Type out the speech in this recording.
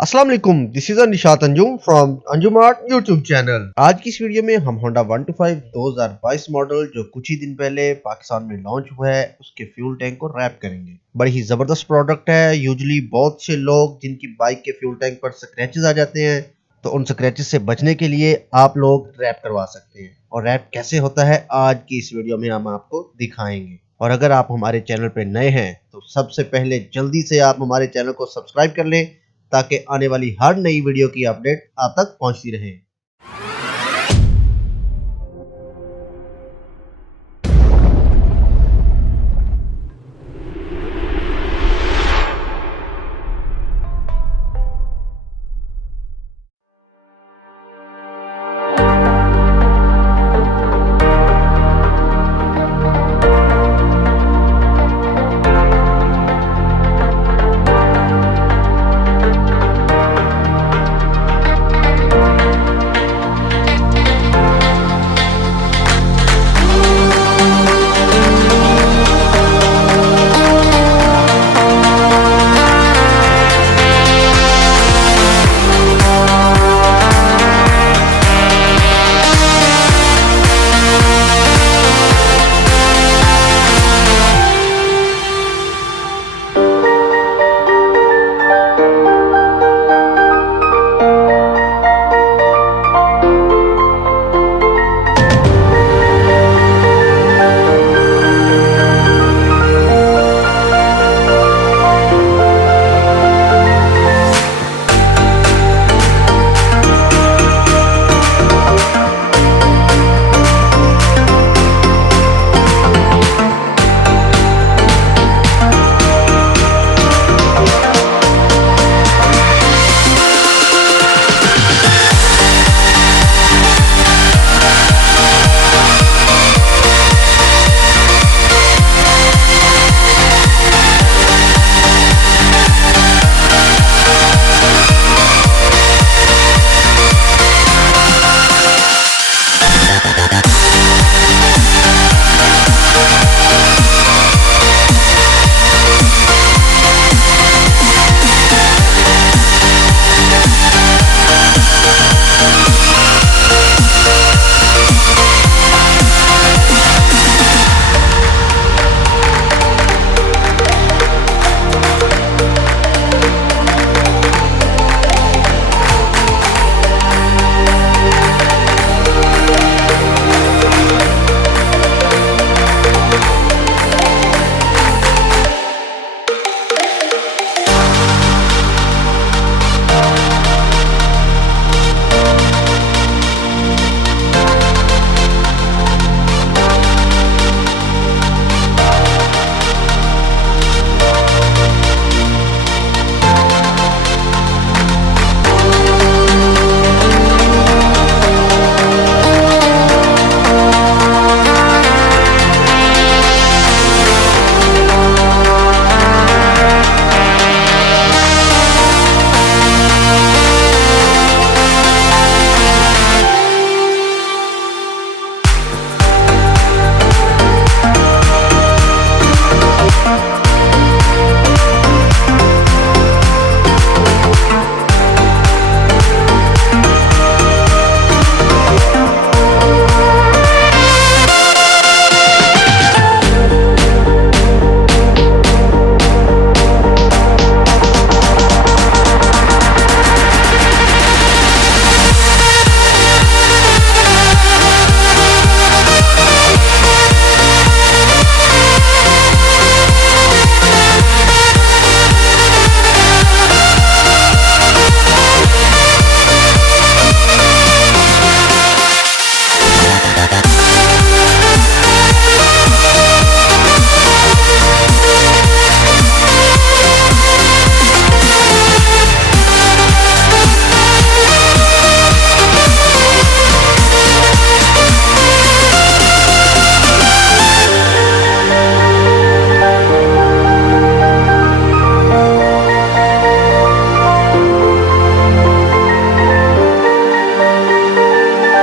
अस्सलाम वालेकुम, this is Nishat Anjum from अंजुमार्ट YouTube channel. आज की इस वीडियो में हम होंडा 125 2022 मॉडल जो कुछ ही दिन पहले पाकिस्तान में लॉन्च हुआ है उसके फ्यूल टैंक को रैप करेंगे। बड़ी ही जबरदस्त प्रोडक्ट है। यूजुअली बहुत से लोग जिनकी बाइक के फ्यूल टैंक पर स्क्रैचेस आ जाते हैं तो उन स्क्रैचेस से बचने के लिए आप लोग रैप करवा सकते हैं। और रैप कैसे होता है आज की इस वीडियो में हम आपको दिखाएंगे। और अगर आप हमारे चैनल पर नए हैं तो सबसे पहले जल्दी से आप हमारे चैनल को सब्सक्राइब कर लें ताकि आने वाली हर नई वीडियो की अपडेट आप तक पहुंचती रहे।